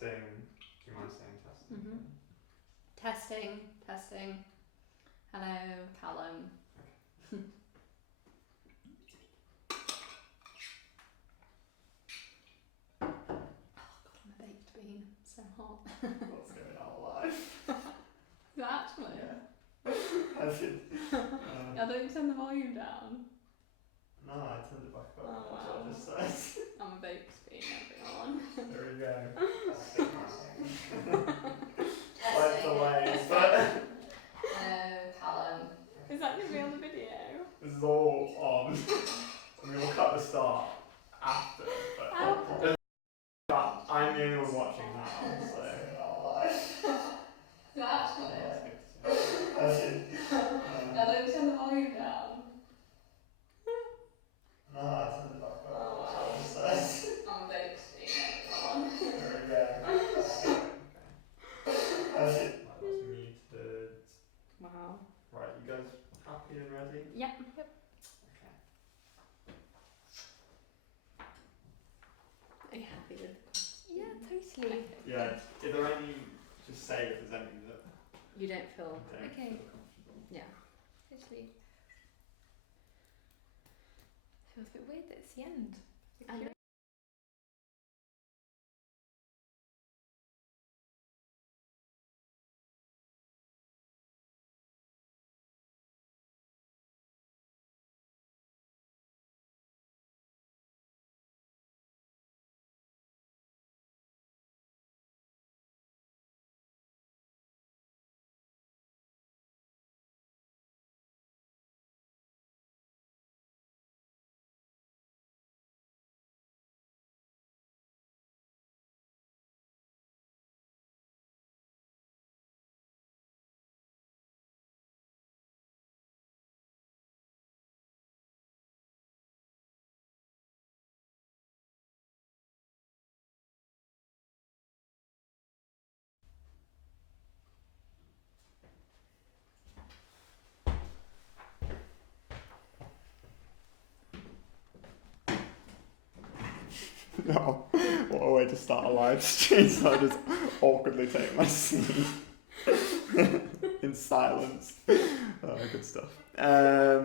Testing. Do you mind saying testing? Mm-hmm. Testing. Hello, Callum. Okay. Oh god, I'm a baked bean. So hot. What's going on live? Is that actually? Yeah. I did. I thought you turned the volume down. No, I turned it back up. Oh, That's wow. what I just said. I'm a baked bean, everyone. There we go. Slight delays, but Hello, Callum. Is that going to be on the video? this is all on. I mean, we'll cut the start after, but I'm the only one watching now, so. Is that actually? That's good. I thought you turned the volume down. No, I turned it back up. Oh, wow. That's what I just said. I'm a baked bean, everyone. There we go. That's it. That was muted. Wow. Right, you guys happy and ready? Yep. Okay. Are you happy with the question? Yeah, totally. Yeah, if there are any, just say if there's any that You don't feel. you don't Okay. feel comfortable. Yeah. Totally. Feels a bit weird that it's the end. I know. No, what a way to start a live stream, so I just awkwardly take my seat in silence. Good stuff. Hello.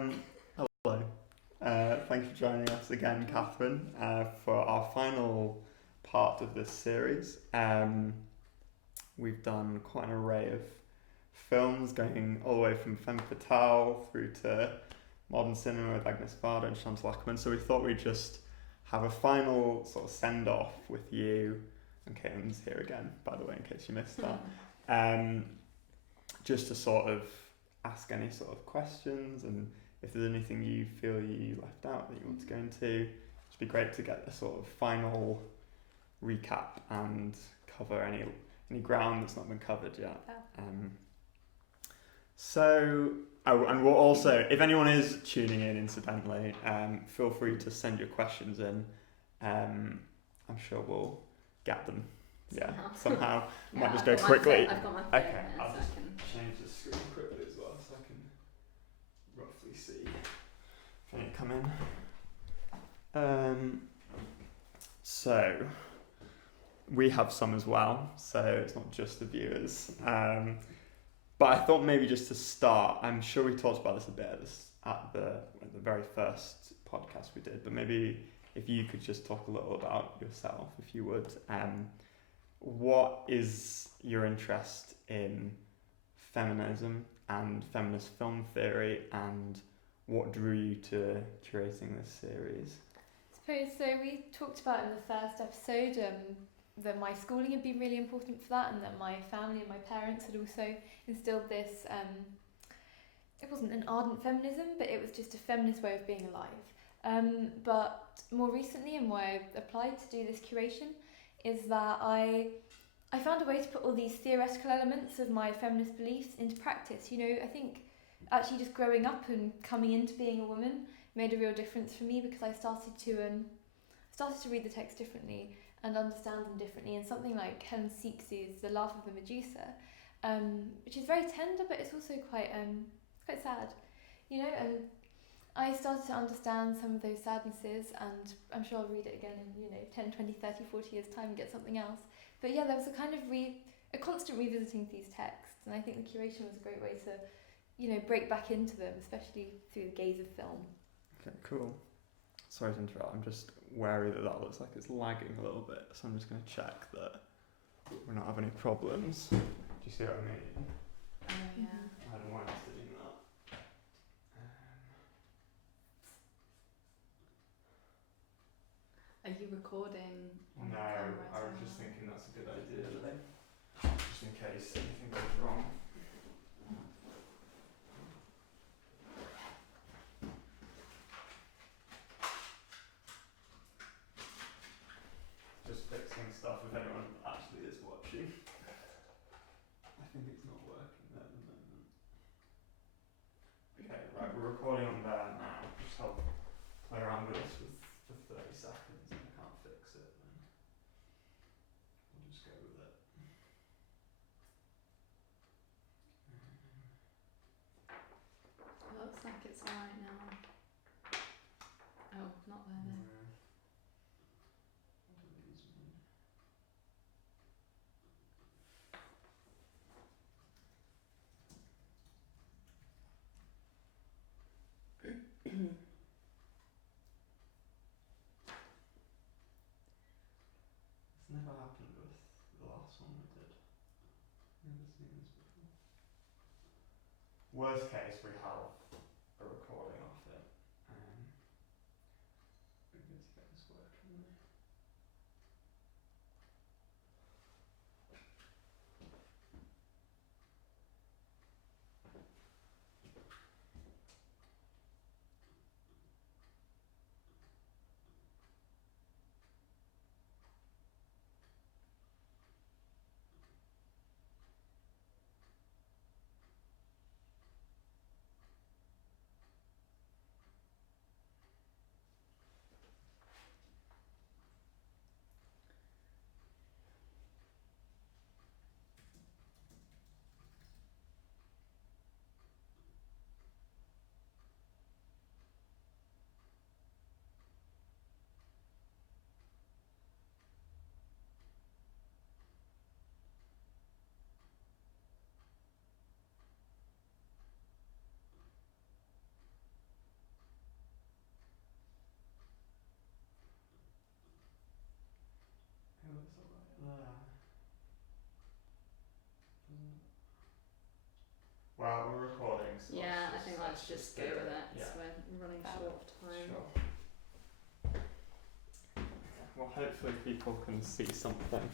Thanks for joining us again, Kathryn, for our final part of this series. We've done quite an array of films, going all the way from Femme Fatale through to modern cinema with Agnes Varda and Chantal Akerman, so we thought we'd just have a final sort of send-off with you, and Caitlin's here again, by the way, in case you missed that, just to sort of ask any sort of questions, and if there's anything you feel you left out that you want to go into, it'd be great to get the sort of final recap and cover any ground that's not been covered yet. And we'll also, if anyone is tuning in incidentally, feel free to send your questions in. I'm sure we'll get them. Somehow. Yeah, Might just I've go got quickly. I've got my phone Okay, here, I'll so just I can. change the screen quickly as well, so I can roughly see if any come in. So we have some as well, so it's not just the viewers. But I thought maybe just to start, I'm sure we talked about this a bit at the very first podcast we did, but maybe if you could just talk a little about yourself, if you would. What is your interest in feminism and feminist film theory, and what drew you to curating this series? I suppose so. We talked about in the first episode that my schooling had been really important for that, and that my family and my parents had also instilled this. It wasn't an ardent feminism, but it was just a feminist way of being alive. But more recently, and why I applied to do this curation, is that I found a way to put all these theoretical elements of my feminist beliefs into practice. You know, I think actually just growing up and coming into being a woman made a real difference for me, because I started to read the text differently and understand them differently. And something like Helen Sieksi's The Laugh of the Medusa, which is very tender, but it's also quite sad, you know. And I started to understand some of those sadnesses, and I'm sure I'll read it again in 10, 20, 30, 40 years time and get something else. But yeah, there was a kind of a constant revisiting of these texts, and I think the curation was a great way to, break back into them, especially through the gaze of film. Okay, cool. Sorry to interrupt. I'm just wary that looks like it's lagging a little bit, so I'm just going to check that we're not having any problems. Do you see what I mean? Oh yeah. I don't want us to do that. Are you recording on No, the camera? I was just thinking that's a good idea, though. Just in case anything goes wrong. Just fixing stuff if anyone actually is watching. I think it's not working at the moment. Okay, right, we're recording on there now. Just help play around with this for 30 seconds, and I can't fix it, then we'll just go with it. It looks like it's alright now. Oh, not there then. What do these mean? It's never happened with the last one we did. Never seen this before. Worst case, we have a recording of it. Be good to get this working though. It looks alright there. Doesn't it? Well, we're recording, so Yeah, I think let's just go with it. Yeah. So we're running Fab. short of time. Sure. Well, hopefully people can see something.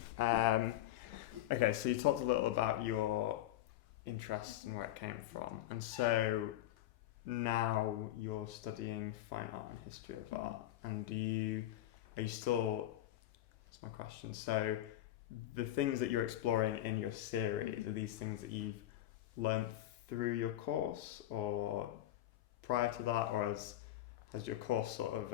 Okay, so you talked a little about your interest and where it came from, and so now you're studying fine art and history of art, and are you still, that's my question, so the things that you're exploring in your series, are these things that you've learnt through your course or prior to that, or has your course sort of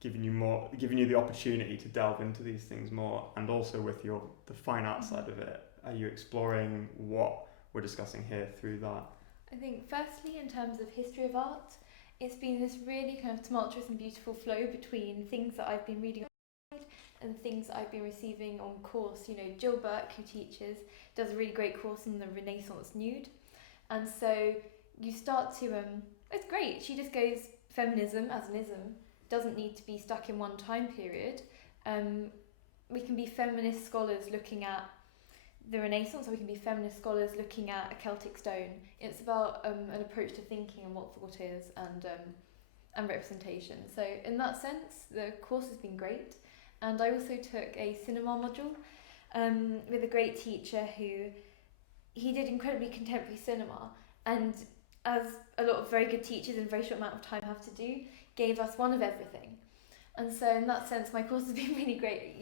given you the opportunity to delve into these things more? And also with the fine art side of it, are you exploring what we're discussing here through that? I think firstly, in terms of history of art, it's been this really kind of tumultuous and beautiful flow between things that I've been reading and things that I've been receiving on course. Jill Burke, who teaches, does a really great course on the Renaissance nude, and so you start to it's great. She just goes, feminism as an ism doesn't need to be stuck in one time period. We can be feminist scholars looking at the Renaissance, or we can be feminist scholars looking at a Celtic stone. It's about an approach to thinking and what thought is, and representation. So in that sense, the course has been great. And I also took a cinema module with a great teacher he did incredibly contemporary cinema, and as a lot of very good teachers in a very short amount of time have to do, gave us one of everything. And so in that sense, my course has been really great,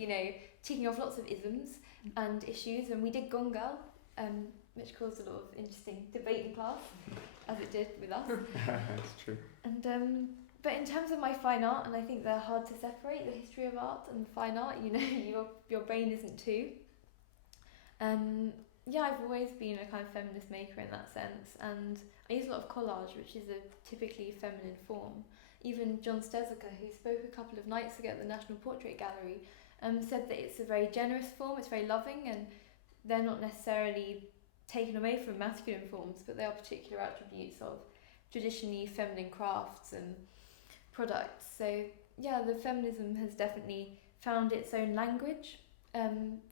ticking off lots of isms and issues. And we did Gone Girl, which caused a lot of interesting debate in class, as it did with us. That's true. And but in terms of my fine art, and I think they're hard to separate, the history of art and the fine art, your brain isn't two. I've always been a kind of feminist maker in that sense, and I use a lot of collage, which is a typically feminine form. Even John Steziker, who spoke a couple of nights ago at the National Portrait Gallery, said that it's a very generous form, it's very loving, and they're not necessarily taken away from masculine forms, but they are particular attributes of traditionally feminine crafts and products. So yeah, the feminism has definitely found its own language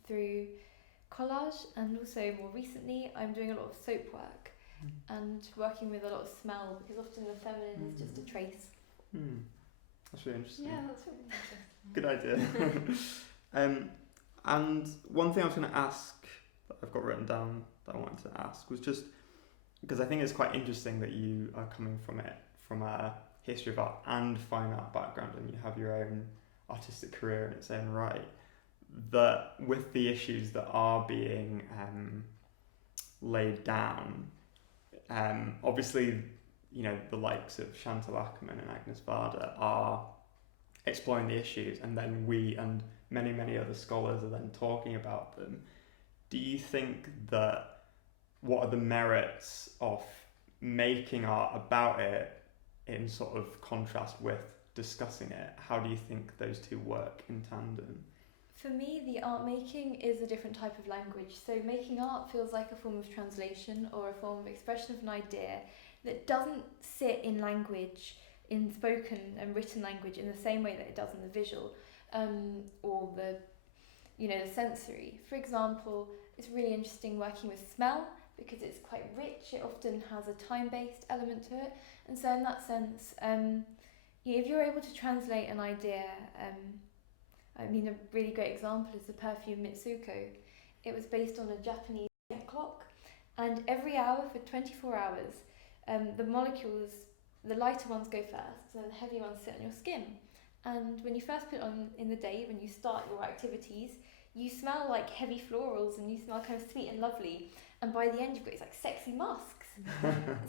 through collage, and also more recently I'm doing a lot of soap work and working with a lot of smell, because often the feminine is just a trace. That's really interesting. Yeah, that's really interesting. Good idea. And one thing I was going to ask that I've got written down that I wanted to ask was just because I think it's quite interesting that you are coming from a history of art and fine art background, and you have your own artistic career in its own right, that with the issues that are being laid down, obviously, you know, the likes of Chantal Akerman and Agnes Varda are exploring the issues, and then we and many, many other scholars are then talking about them. Do you think that what are the merits of making art about it in sort of contrast with discussing it? How do you think those two work in tandem? For me, the art making is a different type of language. So making art feels like a form of translation or a form of expression of an idea that doesn't sit in language, in spoken and written language, in the same way that it does in the visual or the, you know, the sensory. For example, it's really interesting working with smell because it's quite rich. It often has a time-based element to it, and so in that sense, if you're able to translate an idea, I mean, a really great example is the perfume Mitsuko. It was based on a Japanese clock, and every hour for 24 hours, the molecules, the lighter ones go first, and the heavy ones sit on your skin. And when you first put it on in the day, when you start your activities, you smell like heavy florals and you smell kind of sweet and lovely. And by the end, you've got these like sexy musks.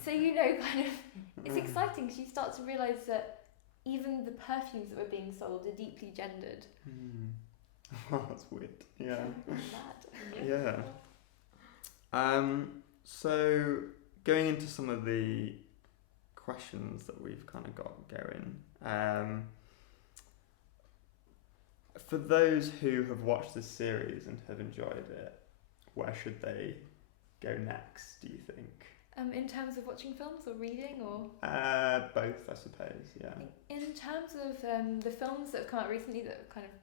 So, you know, kind of, it's exciting because you start to realise that even the perfumes that were being sold are deeply gendered. That's weird. Yeah. Mad. Yeah. So going into some of the questions that we've kind of got going. For those who have watched this series and have enjoyed it, where should they go next, do you think? In terms of watching films or reading, or? Both, I suppose, yeah. In terms of the films that have come out recently that have kind of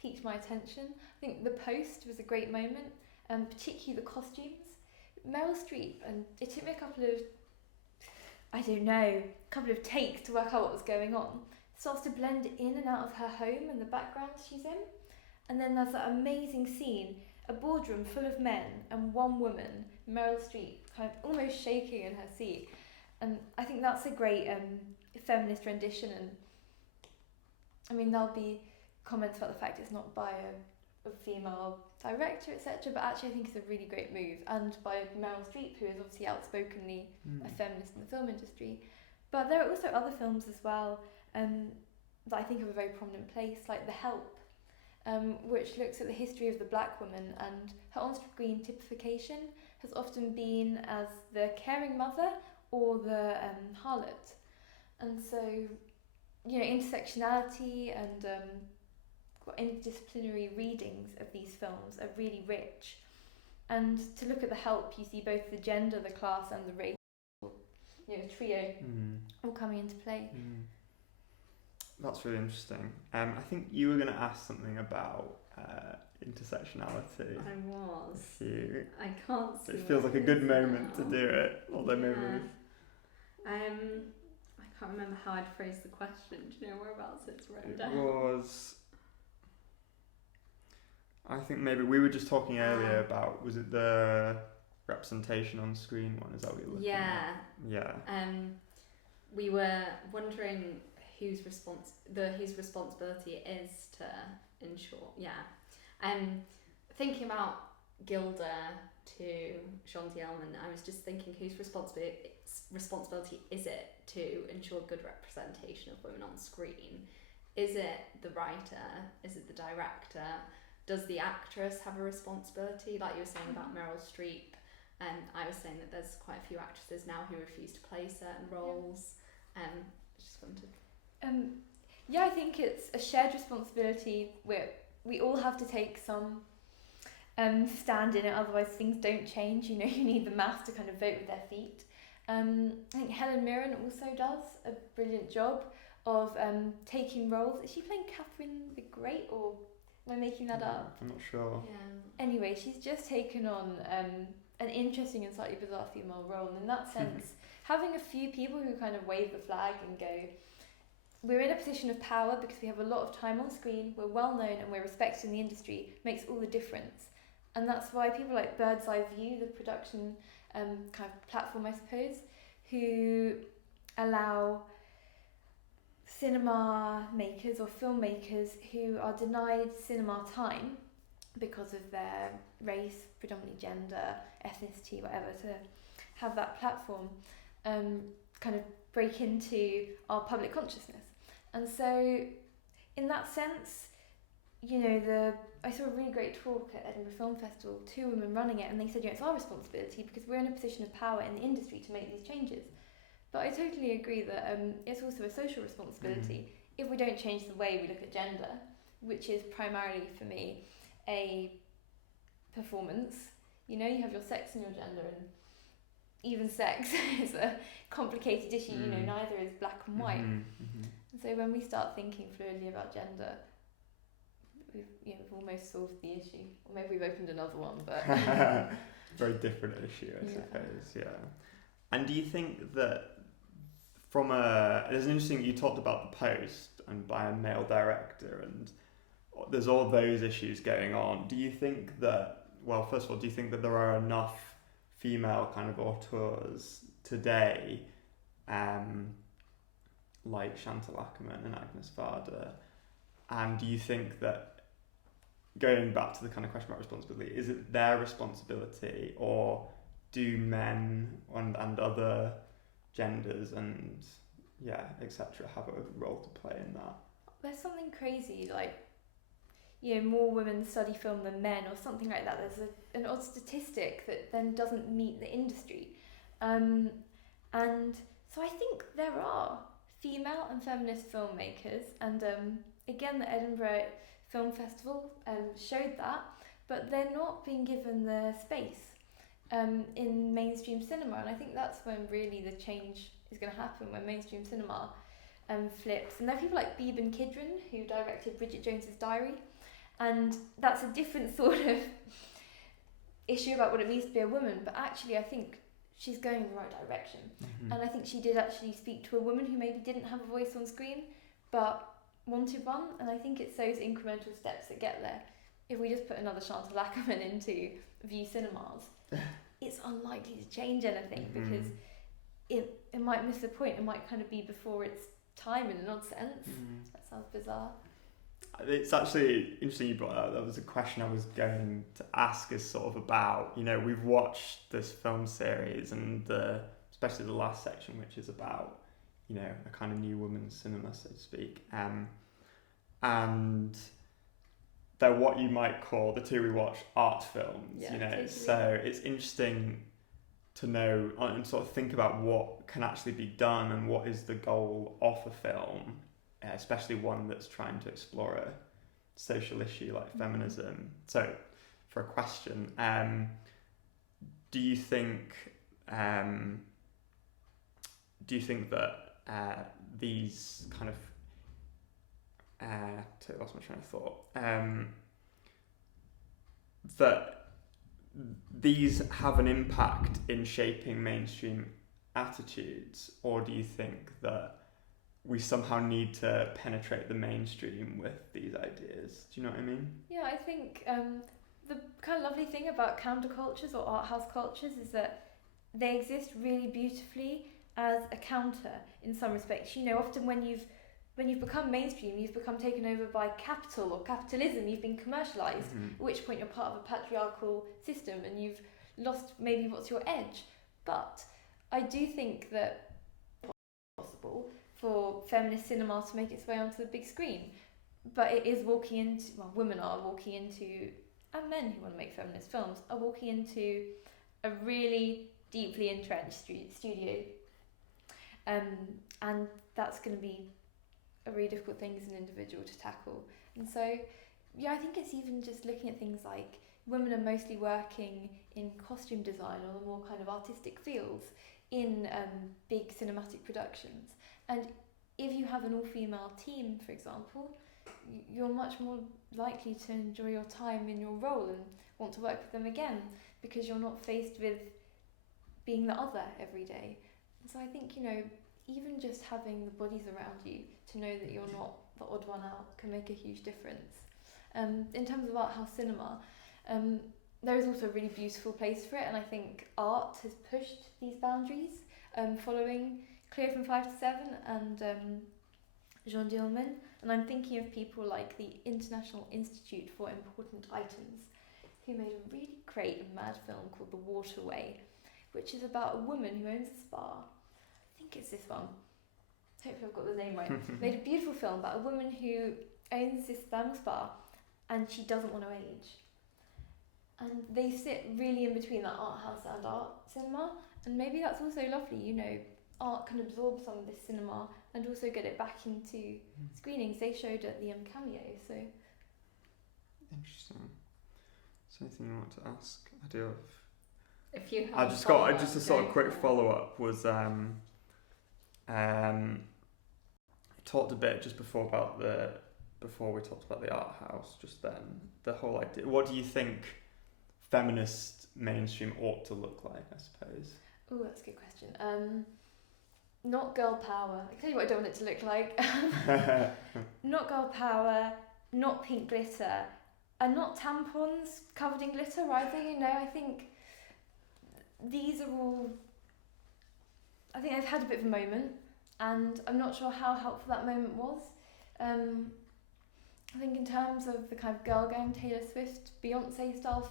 piqued my attention, I think The Post was a great moment, particularly the costumes. Meryl Streep, and it took me a couple of takes to work out what was going on. Starts to blend in and out of her home and the background she's in. And then there's that amazing scene, a boardroom full of men and one woman, Meryl Streep, kind of almost shaking in her seat. And I think that's a great feminist rendition. And I mean, there'll be comments about the fact it's not by a female director, etc. But actually I think it's a really great move. And by Meryl Streep, who is obviously outspokenly a feminist in the film industry. But there are also other films as well that I think have a very prominent place, like The Help, which looks at the history of the black woman, and her on-screen typification has often been as the caring mother or the harlot. And so, you know, intersectionality and interdisciplinary readings of these films are really rich. And to look at The Help, you see both the gender, the class and the race, you know, trio all coming into play. That's really interesting. I think you were going to ask something about intersectionality. I was. You, I can't see. it feels like a good moment to do it, although maybe. I can't remember how I'd phrase the question. Do you know whereabouts it's written It down? was. I think maybe we were just talking earlier about, was it the representation on screen one? Is that what you're looking at? Yeah. We were wondering whose responsibility it is to ensure. Thinking about Gilda to Shanti Elman, I was just thinking whose responsibility is it to ensure good representation of women on screen? Is it the writer? Is it the director? Does the actress have a responsibility? Like you were saying about Meryl Streep, and I was saying that there's quite a few actresses now who refuse to play certain roles. Just wanted. I think it's a shared responsibility where we all have to take some stand in it, otherwise things don't change. You know, you need the mass to kind of vote with their feet. I think Helen Mirren also does a brilliant job of taking roles. Is she playing Kathryn the Great, or am I making that up? I'm not sure. Yeah. Anyway, she's just taken on an interesting and slightly bizarre female role, and in that sense, having a few people who kind of wave the flag and go, we're in a position of power because we have a lot of time on screen, we're well known and we're respected in the industry, makes all the difference. And that's why people like Bird's Eye View, the production kind of platform, I suppose, who allow cinema makers or filmmakers who are denied cinema time because of their race, predominantly gender, ethnicity, whatever, to have that platform kind of break into our public consciousness. And so in that sense, you know, I saw a really great talk at Edinburgh Film Festival, 2 women running it, and they said, you know, it's our responsibility because we're in a position of power in the industry to make these changes. But I totally agree that it's also a social responsibility. If we don't change the way we look at gender, which is primarily for me a performance, you know, you have your sex and your gender, and even sex is a complicated issue, you know, neither is black and white. And so when we start thinking fluidly about gender, we've almost solved the issue, or maybe we've opened another one, but very different issue, I suppose. Yeah. And do you think that there's an interesting, you talked about the post and by a male director, and there's all those issues going on. Do you think that, well, first of all, do you think that there are enough female kind of auteurs today, like Chantal Akerman and Agnes Varda? And do you think that, going back to the kind of question about responsibility, is it their responsibility, or do men and other genders and etc. have a role to play in that? There's something crazy, like, you know, more women study film than men or something like that. There's an odd statistic that then doesn't meet the industry. And so I think there are female and feminist filmmakers, and again, the Edinburgh Film Festival showed that, but they're not being given the space in mainstream cinema, and I think that's when really the change is going to happen, when mainstream cinema flips. And there are people like Beeban Kidron, who directed Bridget Jones's Diary, and that's a different sort of issue about what it means to be a woman, but actually I think she's going in the right direction. And I think she did actually speak to a woman who maybe didn't have a voice on screen but wanted one, and I think it's those incremental steps that get there. If we just put another Chantal Akerman into View Cinemas, it's unlikely to change anything, because it might miss the point. It might kind of be before its time in an odd sense. That sounds bizarre. It's actually interesting you brought that up. That was a question I was going to ask, is sort of about, you know, we've watched this film series, and especially the last section, which is about, you know, a kind of new woman's cinema, so to speak. And they're what you might call, the two we watched, art films, you know. Totally. So it's interesting to know and sort of think about what can actually be done and what is the goal of a film, especially one that's trying to explore a social issue like feminism. So, for a question, do you think that these kind of I lost my train of thought. That these have an impact in shaping mainstream attitudes, or do you think that we somehow need to penetrate the mainstream with these ideas? Do you know what I mean? Yeah, I think the kind of lovely thing about countercultures or art house cultures is that they exist really beautifully as a counter in some respects. You know, often when you've become mainstream, you've become taken over by capital or capitalism, you've been commercialised, at which point you're part of a patriarchal system and you've lost maybe what's your edge. But I do think that it's possible for feminist cinema to make its way onto the big screen. But it is walking into, women are walking into, and men who want to make feminist films are walking into a really deeply entrenched studio. And that's going to be a really difficult thing as an individual to tackle. And so I think it's even just looking at things like women are mostly working in costume design or the more kind of artistic fields in big cinematic productions. And if you have an all-female team, for example, you're much more likely to enjoy your time in your role and want to work with them again, because you're not faced with being the other every day. And so I think, even just having the bodies around you to know that you're not the odd one out can make a huge difference. In terms of art house cinema, there is also a really beautiful place for it, and I think art has pushed these boundaries, following Clear from 5 to 7 and Jean Dillman. And I'm thinking of people like the International Institute for Important Items, who made a really great and mad film called The Waterway, which is about a woman who owns a spa. I think it's this one. Hopefully I've got the name right. Made a beautiful film about a woman who owns this thermal spa and she doesn't want to age. And they sit really in between that art house and art cinema, and maybe that's also lovely, art can absorb some of this cinema and also get it back into screenings. They showed at the Cameo, so... Interesting. Is there anything you want to ask? I do have... If you have I just got just a sort of quick follow-up was I talked a bit just before we talked about the art house just then, the whole idea. What do you think feminist mainstream ought to look like, I suppose? Oh, that's a good question. Not girl power. I can tell you what I don't want it to look like. Not girl power, not pink glitter, and not tampons covered in glitter either. I think these are all... I think they've had a bit of a moment, and I'm not sure how helpful that moment was. I think in terms of the kind of girl gang, Taylor Swift, Beyonce style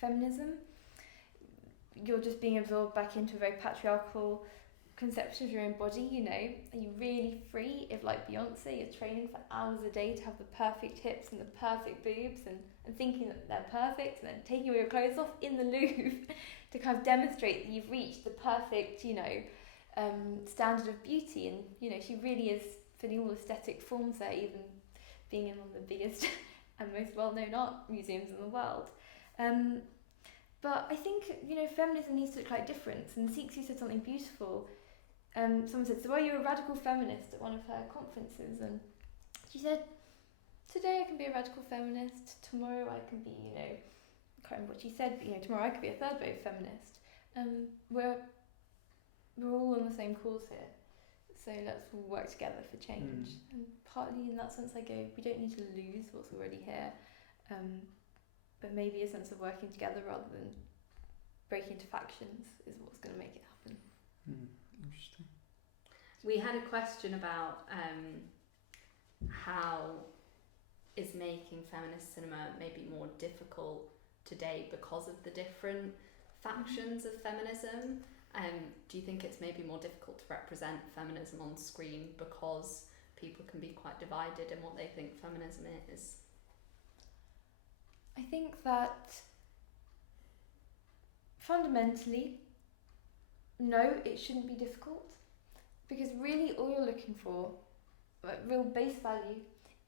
feminism, you're just being absorbed back into a very patriarchal conception of your own body. Are you really free if, like Beyonce, you're training for hours a day to have the perfect hips and the perfect boobs and thinking that they're perfect, and then taking all your clothes off in the Louvre to kind of demonstrate that you've reached the perfect, standard of beauty. And, she really is filling all aesthetic forms there, even being in one of the biggest and most well-known art museums in the world. But I think, feminism needs to look like difference. And Sixu said something beautiful. Someone said, so are you a radical feminist at one of her conferences? And she said, today I can be a radical feminist, tomorrow I can be, I can't remember what she said, but tomorrow I could be a third wave feminist. We're all on the same cause here, so let's all work together for change. And partly in that sense I go, we don't need to lose what's already here, but maybe a sense of working together rather than breaking into factions is what's going to make it happen. Interesting. We had a question about how is making feminist cinema maybe more difficult today because of the different factions of feminism. Do you think it's maybe more difficult to represent feminism on screen because people can be quite divided in what they think feminism is? I think that fundamentally, no, it shouldn't be difficult, because really all you're looking for, real base value,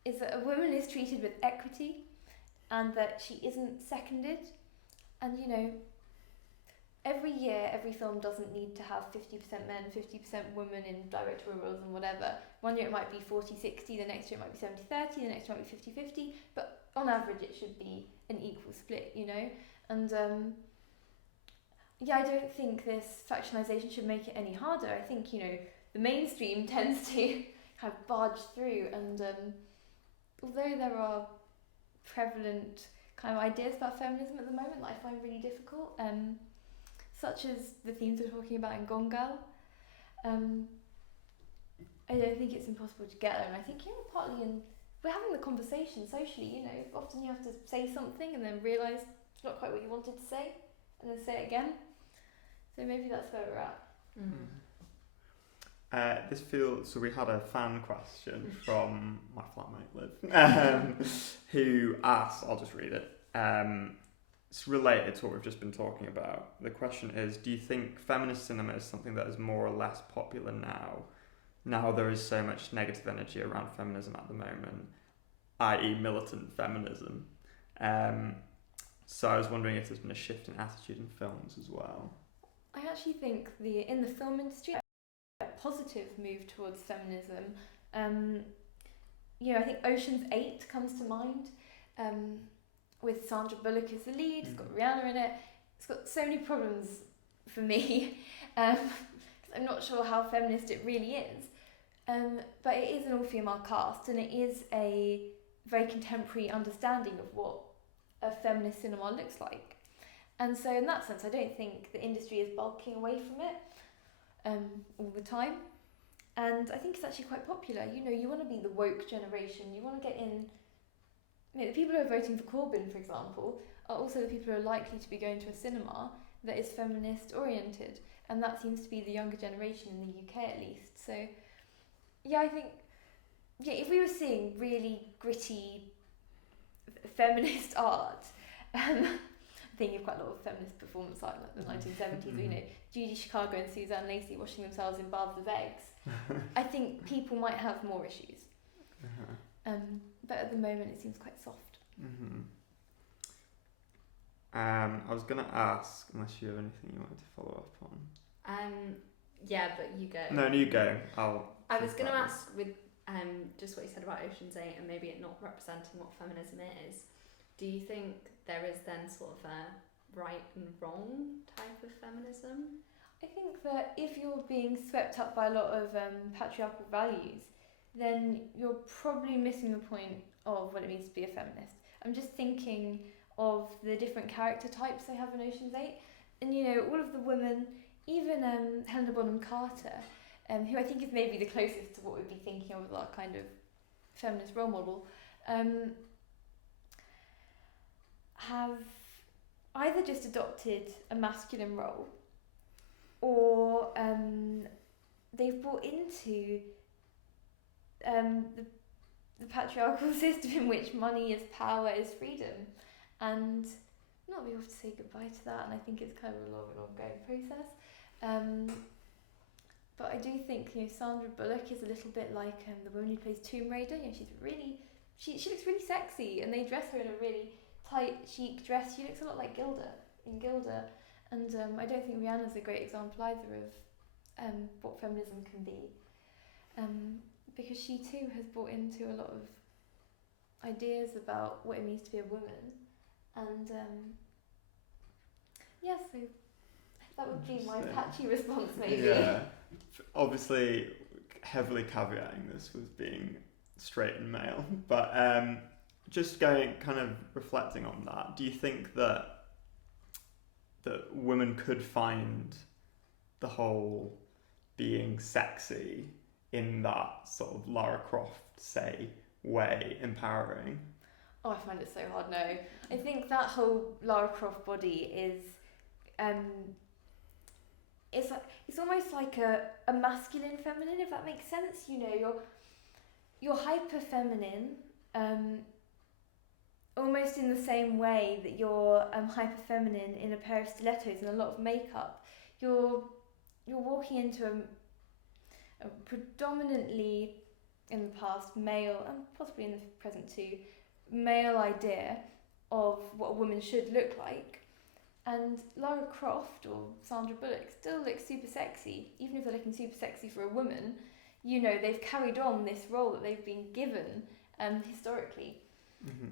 is that a woman is treated with equity and that she isn't seconded. And every year, every film doesn't need to have 50% men, 50% women in directorial roles and whatever. One year it might be 40-60, the next year it might be 70-30, the next year it might be 50-50, but on average it should be an equal split, And I don't think this factionalisation should make it any harder. I think, the mainstream tends to kind of barge through, and although there are prevalent kind of ideas about feminism at the moment that I find really difficult, such as the themes we're talking about in Gone Girl, I don't think it's impossible to get there. And I think, partly we're having the conversation socially, often you have to say something and then realise it's not quite what you wanted to say, and then say it again. So maybe that's where we're at. So we had a fan question from my flatmate Liv, who asked, I'll just read it, it's related to what we've just been talking about. The question is, do you think feminist cinema is something that is more or less popular now there is so much negative energy around feminism at the moment? i.e. militant feminism. So I was wondering if there's been a shift in attitude in films as well. I actually think in the film industry, a positive move towards feminism. I think Ocean's 8 comes to mind, with Sandra Bullock as the lead. It's got Rihanna in it. It's got so many problems for me, because I'm not sure how feminist it really is. But it is an all-female cast, and it is a very contemporary understanding of what a feminist cinema looks like. And so in that sense, I don't think the industry is bulking away from it all the time. And I think it's actually quite popular. You want to be the woke generation. You want to get in. The people who are voting for Corbyn, for example, are also the people who are likely to be going to a cinema that is feminist oriented. And that seems to be the younger generation in the UK at least. So, I think, if we were seeing really gritty feminist art, I think you've quite a lot of feminist performance art like the 1970s, Judy Chicago and Suzanne Lacey washing themselves in baths of eggs. I think people might have more issues. But at the moment it seems quite soft. I was going to ask, unless you have anything you wanted to follow up on. Yeah, but you go. No, you go. I was going to ask with just what you said about Ocean's 8 and maybe it not representing what feminism is. Do you think there is then sort of a right and wrong type of feminism? I think that if you're being swept up by a lot of patriarchal values, then you're probably missing the point of what it means to be a feminist. I'm just thinking of the different character types they have in Ocean's 8. And all of the women, even Helena Bonham Carter, who I think is maybe the closest to what we'd be thinking of as our kind of feminist role model, have either just adopted a masculine role or they've bought into the patriarchal system in which money is power, is freedom, and not be able to say goodbye to that. And I think it's kind of a long and ongoing process. But I do think Sandra Bullock is a little bit like the woman who plays Tomb Raider. She looks really sexy, and they dress her in a really tight, chic dress. She looks a lot like Gilda in Gilda. And I don't think Rihanna's a great example either of what feminism can be. Because she too has bought into a lot of ideas about what it means to be a woman. And so that would be my patchy response maybe. Yeah, obviously heavily caveating this with being straight and male, but just kind of reflecting on that, do you think that women could find the whole being sexy in that sort of Lara Croft, say, way empowering? Oh, I find it so hard. No, I think that whole Lara Croft body is, it's almost like a masculine feminine, if that makes sense. You're hyper feminine, almost in the same way that you're hyper feminine in a pair of stilettos and a lot of makeup. You're walking into a predominantly, in the past, male, and possibly in the present too, male idea of what a woman should look like. And Lara Croft or Sandra Bullock still looks super sexy. Even if they're looking super sexy for a woman, they've carried on this role that they've been given historically.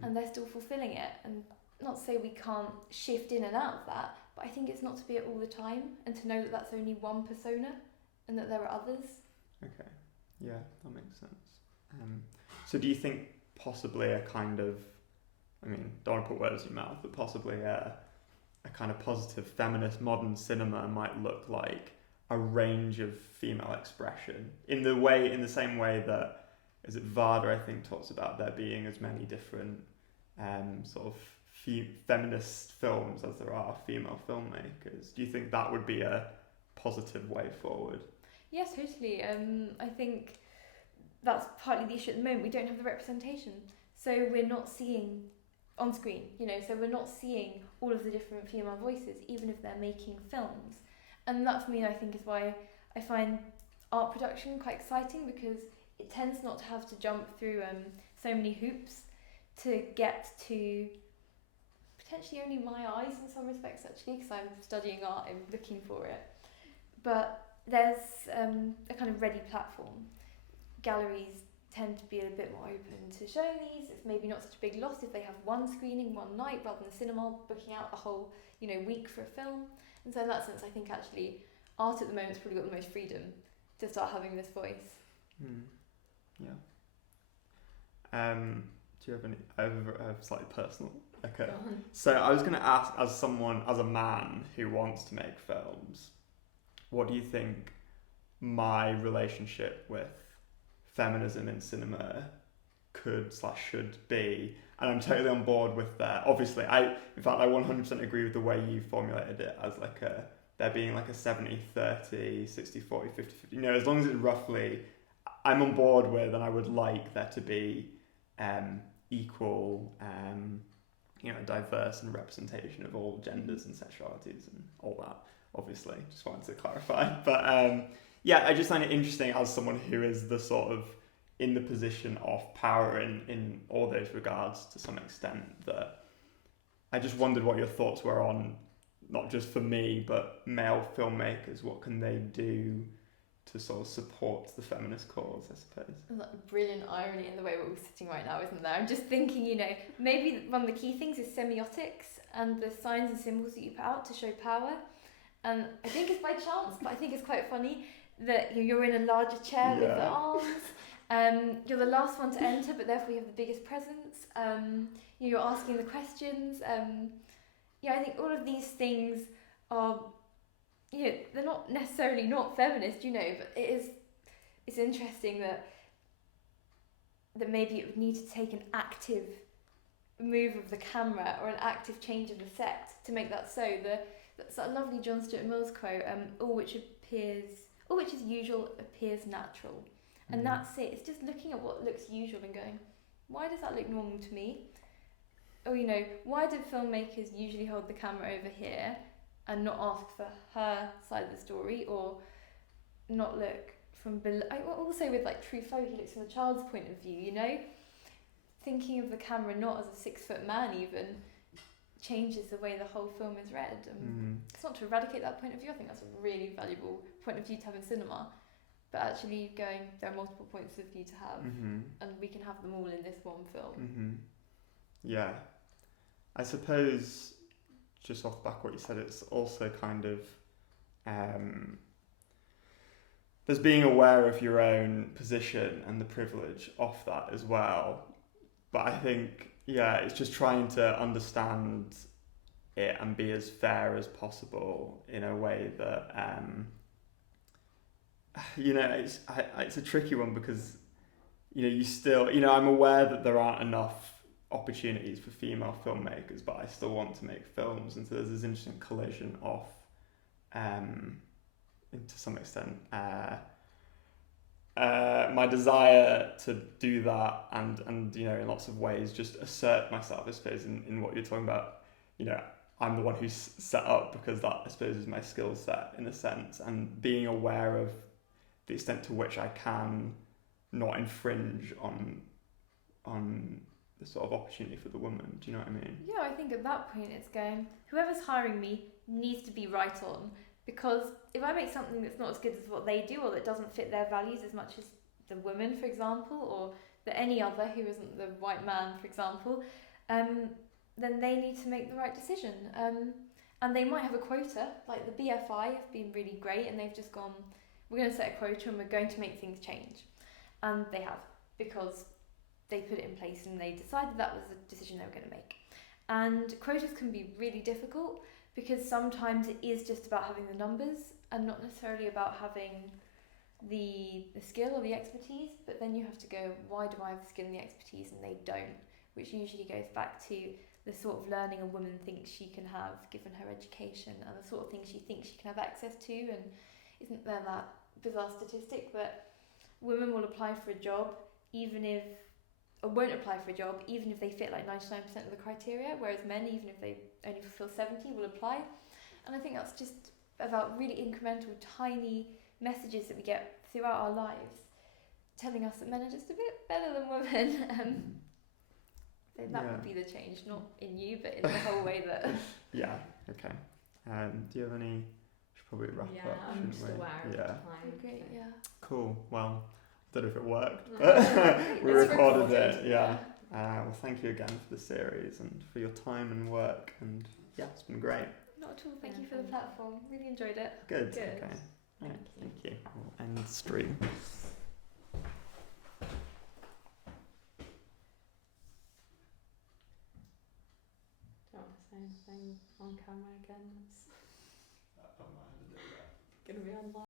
And they're still fulfilling it. And not to say we can't shift in and out of that, but I think it's not to be it all the time, and to know that that's only one persona and that there are others. Okay, yeah, that makes sense. So do you think possibly a kind of, don't want to put words in your mouth, but possibly a kind of positive feminist modern cinema might look like a range of female expression in the same way that, is it Varda, I think, talks about there being as many different sort of feminist films as there are female filmmakers? Do you think that would be a positive way forward? Yes, totally. I think that's partly the issue at the moment. We don't have the representation. So we're not seeing on screen, so we're not seeing all of the different female voices, even if they're making films. And that for me, I think, is why I find art production quite exciting, because it tends not to have to jump through so many hoops. to get to potentially only my eyes in some respects, actually, because I'm studying art and looking for it. But there's a kind of ready platform. Galleries tend to be a bit more open to showing these. It's maybe not such a big loss if they have one screening one night rather than cinema booking out a whole week for a film. And so in that sense, I think actually art at the moment's probably got the most freedom to start having this voice. Yeah. Do you have any? I have a slightly personal. Okay. So I was going to ask, as a man who wants to make films, what do you think my relationship with feminism in cinema should be? And I'm totally on board with that. Obviously, I 100% agree with the way you formulated it as there being like a 70-30, 60-40, 50-50. As long as it's roughly, I'm on board with, and I would like there to be equal, diverse and representation of all genders and sexualities and all that. Obviously, just wanted to clarify. But I just find it interesting as someone who is the sort of in the position of power in all those regards to some extent, that I just wondered what your thoughts were on, not just for me, but male filmmakers. What can they do to sort of support the feminist cause, I suppose? There's like brilliant irony in the way we're all sitting right now, isn't there? I'm just thinking, maybe one of the key things is semiotics and the signs and symbols that you put out to show power. And I think it's by chance, but I think it's quite funny that you're in a larger chair with the arms. You're the last one to enter, but therefore you have the biggest presence. You're asking the questions. I think all of these things are, they're not necessarily not feminist, but it's interesting that maybe it would need to take an active move of the camera or an active change of the set to make that so. That's that lovely John Stuart Mill's quote, all which is usual appears natural. And that's it. It's just looking at what looks usual and going, why does that look normal to me? Or, why do filmmakers usually hold the camera over here and not ask for her side of the story, or not look from below? Also with Truffaut, he looks from the child's point of view, Thinking of the camera not as a 6-foot man even changes the way the whole film is read. It's not to eradicate that point of view. I think that's a really valuable point of view to have in cinema. But actually going, there are multiple points of view to have, and we can have them all in this one film. Yeah. I suppose, just off the back of what you said, it's also kind of, there's being aware of your own position and the privilege of that as well. But I think, it's just trying to understand it and be as fair as possible in a way that, it's a tricky one because, you still, I'm aware that there aren't enough opportunities for female filmmakers, but I still want to make films, and so there's this interesting collision of, to some extent, my desire to do that and in lots of ways just assert myself, I suppose, in what you're talking about. I'm the one who's set up because that, I suppose, is my skill set in a sense, and being aware of the extent to which I can not infringe on the sort of opportunity for the woman. Do you know what I mean? Yeah, I think at that point it's going, whoever's hiring me needs to be right on, because if I make something that's not as good as what they do, or that doesn't fit their values as much as the woman, for example, or any other who isn't the white man, for example, then they need to make the right decision. And they might have a quota, like the BFI have been really great, and they've just gone, we're going to set a quota and we're going to make things change. And they have, because they put it in place and they decided that was the decision they were going to make. And quotas can be really difficult because sometimes it is just about having the numbers and not necessarily about having the skill or the expertise, but then you have to go, why do I have the skill and the expertise and they don't? Which usually goes back to the sort of learning a woman thinks she can have given her education, and the sort of things she thinks she can have access to. And isn't there that bizarre statistic that women will apply for a job or won't apply for a job even if they fit like 99% of the criteria, whereas men, even if they only fulfill 70, will apply. And I think that's just about really incremental, tiny messages that we get throughout our lives telling us that men are just a bit better than women. So that would be the change, not in you, but in the whole way that. Yeah. Okay. Do you have any? Should probably wrap Yeah, up. I'm Shouldn't just we? aware of the Yeah. time. Great, so. yeah. Cool. Well, don't know if it worked, No, but we it's recorded recorded, it. Yeah. Well, thank you again for the series and for your time and work. And yeah, it's been great. Not at all. Thank Yeah, you for the thank you. platform. Really enjoyed it. Good. Good. Okay. Right, Thank you. thank you. We'll end stream. Don't want to say anything on camera again. It's going to be online.